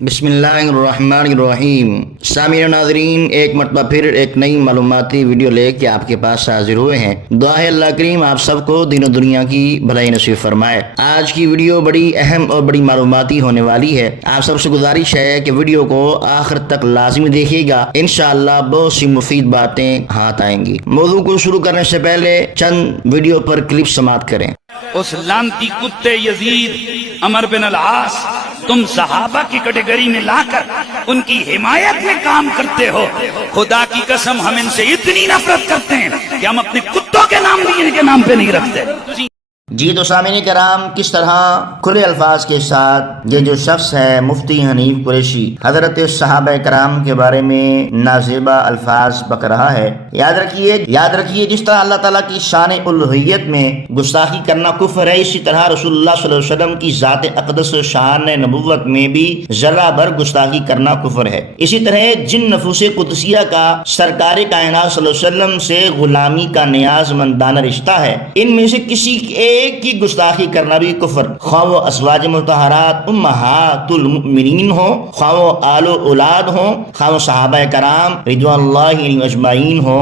بسم اللہ الرحمن الرحیم۔ سامعین ناظرین، ایک مرتبہ پھر ایک نئی معلوماتی ویڈیو لے کے آپ کے پاس حاضر ہوئے ہیں۔ دعا ہے اللہ کریم آپ سب کو دین و دنیا کی بھلائی نصیب فرمائے۔ آج کی ویڈیو بڑی اہم اور بڑی معلوماتی ہونے والی ہے۔ آپ سب سے گزارش ہے کہ ویڈیو کو آخر تک لازمی دیکھیے گا، انشاءاللہ بہت سی مفید باتیں ہاتھ آئیں گی۔ موضوع کو شروع کرنے سے پہلے چند ویڈیو پر کلپ سماعت کریں۔ اس لانتی کتے یزید عمر بن العاص تم صحابہ کی کیٹیگری میں لا کر ان کی حمایت میں کام کرتے ہو۔ خدا کی قسم ہم ان سے اتنی نفرت کرتے ہیں کہ ہم اپنے کتوں کے نام بھی ان کے نام پہ نہیں رکھتے۔ جی تو سامعین کرام، کس طرح کھلے الفاظ کے ساتھ یہ جو شخص ہے مفتی حنیف قریشی حضرت صحابہ کرام کے بارے میں نازیبا الفاظ بک رہا ہے۔ یاد رکھیے جس طرح اللہ تعالیٰ کی شان الوہیت میں گستاخی کرنا کفر ہے، اسی طرح رسول اللہ صلی اللہ علیہ وسلم کی ذات اقدس و شان نبوت میں بھی ذرہ بھر گستاخی کرنا کفر ہے۔ اسی طرح جن نفوس قدسیہ کا سرکار کائنات صلی اللہ علیہ وسلم سے غلامی کا نیاز مندانہ رشتہ ہے، ان میں سے کسی ایک کی گستاخی کرنا بھی کفر، خواہ وہ ازواج مطہرات امہات المؤمنین ہو، خواہ وہ آل و اولاد ہو، خواہ وہ صحابہ کرام رضوان اللہ علیہم اجمعین ہو۔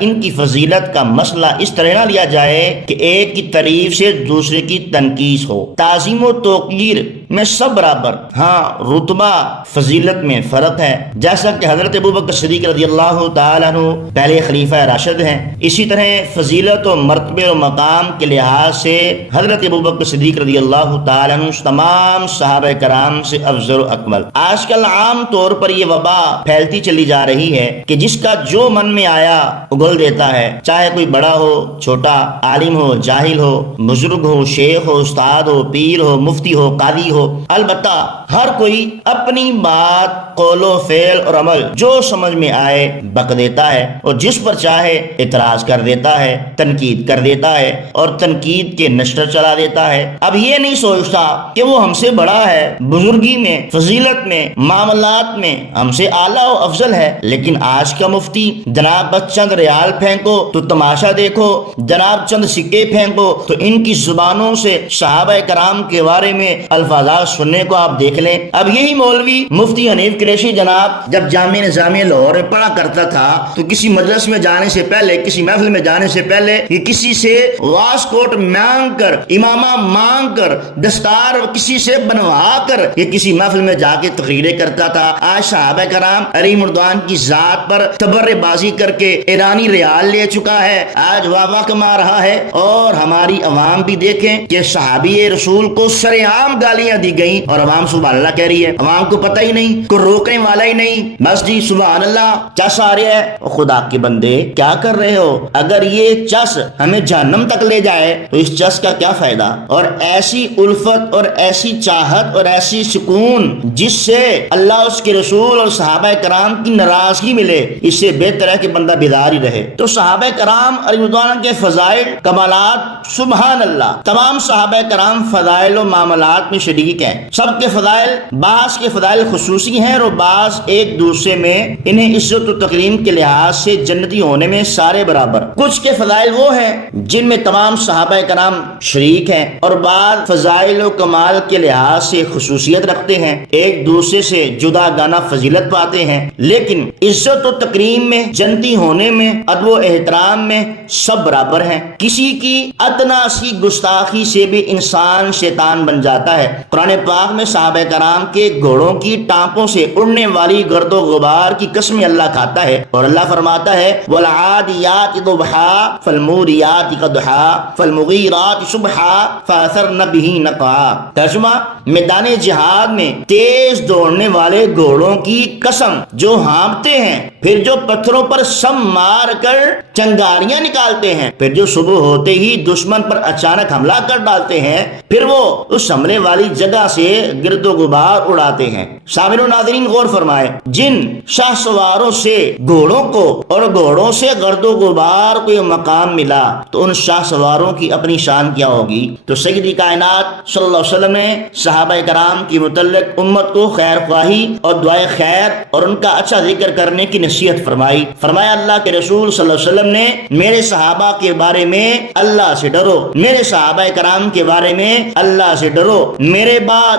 ان کی فضیلت کا مسئلہ اس طرح نہ لیا جائے کہ ایک کی تعریف سے دوسرے کی تنقیص ہو۔ تعظیم و توقیر میں سب برابر، ہاں رتبہ فضیلت میں فرق ہے، جیسا کہ حضرت ابوبکر صدیق رضی اللہ تعالیٰ عنہ پہلے خلیفہ راشد ہیں، اسی طرح فضیلت و مرتبے و مقام کے لحاظ سے حضرت ابوبکر صدیق رضی اللہ تعالیٰ عنہ تمام صحابہ کرام سے افضل و اکمل۔ آج کل عام طور پر یہ وبا پھیلتی چلی جا رہی ہے کہ جس کا جو من میں آیا اگل دیتا ہے، چاہے کوئی بڑا ہو چھوٹا، عالم ہو جاہل ہو، بزرگ ہو شیخ ہو استاد ہو پیر ہو مفتی ہو قاضی ہو، البتہ ہر کوئی اپنی بات قول و فعل اور عمل جو سمجھ میں آئے بک دیتا ہے، اور جس پر چاہے اعتراض کر دیتا ہے، تنقید کر دیتا ہے اور تنقید کے نشر چلا دیتا ہے۔ اب یہ نہیں سوچتا کہ وہ ہم سے بڑا ہے، بزرگی میں فضیلت میں معاملات میں ہم سے اعلیٰ و افضل ہے۔ لیکن آج کا مفتی جناب بس چند ریال پھینکو تو تماشا دیکھو، جناب چند سکے پھینکو تو ان کی زبانوں سے صحابہ کرام کے بارے میں الفاظات سننے کو آپ دیکھ لیں۔ اب یہی مولوی مفتی حنیف قریشی جناب جب جامعہ نظامیہ لاہور میں پڑھا کرتا تھا تو کسی مجلس میں جانے سے پہلے، کسی محفل میں جانے سے پہلے یہ کسی سے واس کوٹ مانگ کر، امامہ مانگ کر، دستار کسی سے بنوا کر یہ کسی محفل میں جا کے تقریریں کرتا تھا۔ آج صحابہ کرام علی مردوان کی ذات پر تبرے بازی کر کے ایرانی ریال لے چکا ہے، آج واہ واہ کما رہا ہے، اور ہماری عوام بھی دیکھیں کہ صحابی رسول کو سرے عام گالیاں دی گئیں اور عوام سبحان اللہ کہہ رہی ہے۔ عوام کو پتہ ہی نہیں، کوئی روکنے والا ہی نہیں، بس جی سبحان اللہ چس آ رہا ہے۔ خدا کے بندے کیا کر رہے ہو؟ اگر یہ چس ہمیں جہنم تک لے جائے تو اس چس کا کیا فائدہ؟ اور ایسی الفت اور ایسی چاہت اور ایسی سکون جس سے اللہ اس کے رسول اور صحابہ کرام کی ناراضگی ملے، اس سے بہتر ہے کہ بندہ بیدار ہی رہے۔ تو صحابہ کرام علیہ رضوان کے فضائل کمالات سبحان اللہ، تمام صحابہ کرام فضائل و معاملات میں شریک ہیں۔ سب کے فضائل، بعض کے فضائل خصوصی ہیں اور بعض ایک دوسرے میں انہیں عزت و تکریم کے لحاظ سے جنتی ہونے میں سارے برابر۔ کچھ کے فضائل وہ ہیں جن میں تمام صحابہ کرام شریک ہیں اور بعض فضائل و کمال کے لحاظ سے خصوصیت رکھتے ہیں، ایک دوسرے سے جدا گانا فضیلت پاتے ہیں، لیکن عزت و تکریم میں، جنتی ہونے میں، ادب و احترام میں سب برابر ہیں۔ کسی کی ادنا سی گستاخی سے بھی انسان شیطان بن جاتا ہے۔ قرآن پاک میں صحابہ کرام کے گھوڑوں کی ٹانپوں سے اڑنے والی گرد و غبار کی قسم اللہ کھاتا ہے، اور اللہ فرماتا ہے وَالْعَادِيَاتِ ضُبْحًا فَالْمُورِيَاتِ قَدْحًا فَالْمُغِيرَاتِ صُبْحًا فَأَثَرْنَ بِهِ نَقْعًا۔ ترجمہ، میدان جہاد میں تیز دوڑنے والے گھوڑوں کی قسم جو ہانپتے ہیں، پھر جو پتھروں پر سم مار کر چنگاریاں نکالتے ہیں، پھر جو صبح ہوتے ہی دشمن پر اچانک حملہ کر ڈالتے ہیں، پھر وہ اس حملے والی جگہ سے گرد و غبار اڑاتے ہیں۔ سامعین و ناظرین غور فرمائے، جن شاہ سواروں سے گھوڑوں کو اور گھوڑوں سے گرد و غبار کو یہ مقام ملا تو ان شاہ سواروں کی اپنی شان کیا ہوگی؟ تو سیدی کائنات صلی اللہ علیہ وسلم نے صحابہ کرام کی متعلق امت کو خیر خواہی اور دعائے خیر اور ان کا اچھا ذکر کرنے کی نصیحت فرمائی۔ فرمایا اللہ کے رسول صلی اللہ علیہ وسلم نے میرے صحابہ کے بارے میں اللہ سے ڈرو، میرے صحابہ کرام کے بارے میں اللہ سے ڈرو، میرے بعد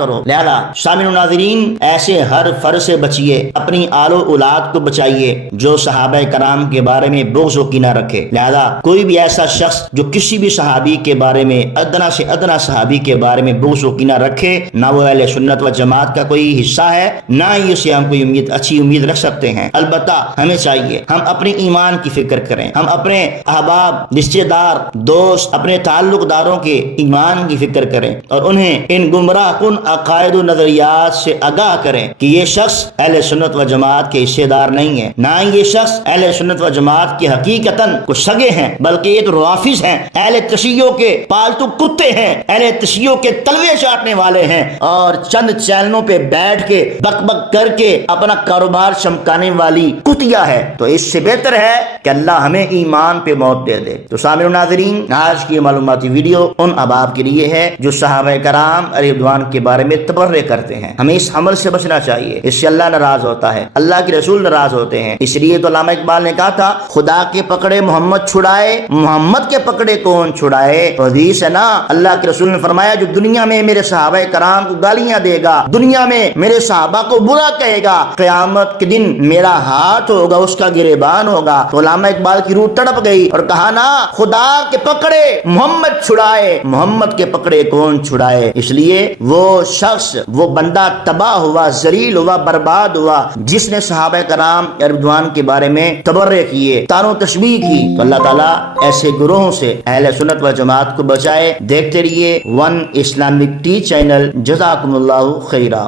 کرو. لہذا سامعین و ناظرین، ایسے ہر فرض سے بچیے، اپنی آل و اولاد کو بچائیے جو صحابہ کرام کے بارے میں بغض و کینہ رکھے. لہذا کوئی بھی ایسا شخص جو کسی بھی صحابی کے بارے میں، ادنا سے ادنا صحابی کے بارے میں بغض و کینہ رکھے، نہ وہ اہل سنت و جماعت کا کوئی حصہ ہے، نہ ہی اسے ہم کوئی اچھی امید رکھ سکتے ہیں. البتہ ہمیں چاہیے ہم اپنے ایمان کی فکر کریں، ہم اپنے احباب، رشتے دار، دوست، اپنے تعلق داروں کے ایمان کی فکر کریں اور انہیں ان گمراہ کن عقائد و نظریات سے آگاہ کریں کہ یہ شخص اہل سنت و جماعت کے حصے دار نہیں ہے، نہ ہی یہ شخص اہل سنت و جماعت کے حقیقتاً کچھ سگے ہیں، بلکہ یہ تو روافض ہیں، اہل تشیع کے پالتو کتے ہیں، اہل تشیع کے تلوے چاٹنے والے ہیں اور چند چینلوں پہ بیٹھ کے بک بک کر کے اپنا کاروبار چمکانے والی کتیا ہے. تو اس سے بہتر ہے کہ اللہ ہمیں ایمان پہ موت دے دے. تو سامعین و ناظرین، آج کی معلوماتی ویڈیو ان احباب کے لیے ہے جو صحابہ کرام رضوان کے بارے میں تبرئے کرتے ہیں. ہمیں اس عمل سے بچنا چاہیے، اس سے اللہ ناراض ہوتا ہے، اللہ کے رسول ناراض ہوتے ہیں. اس لیے تو علامہ اقبال نے کہا تھا، خدا کے پکڑے محمد چھڑائے، محمد کے پکڑے کون چھڑائے. حدیث ہے نا، اللہ کے رسول نے فرمایا جو دنیا میں میرے صحابہ کرام کو گالیاں دے گا، دنیا میں میرے صحابہ کو برا کہے گا، قیامت کے دن میرا ہاتھ ہوگا اس کا گریبان ہوگا. تو علامہ اقبال کی روح تڑپ گئی اور کہا نا، خدا کے پکڑے محمد چھڑائے، محمد کے پکڑے کون چھڑائے. اس لیے وہ شخص، وہ بندہ تباہ ہوا، ذلیل ہوا، برباد ہوا جس نے صحابہ کرام رضوان کے بارے میں تبرئے کیے، طعن و تشبیہ کی. تو اللہ تعالیٰ ایسے گروہوں سے اہل سنت و جماعت کو بچائے. دیکھتے رہیے ون اسلامک ٹی چینل. جزاکم اللہ خیرہ.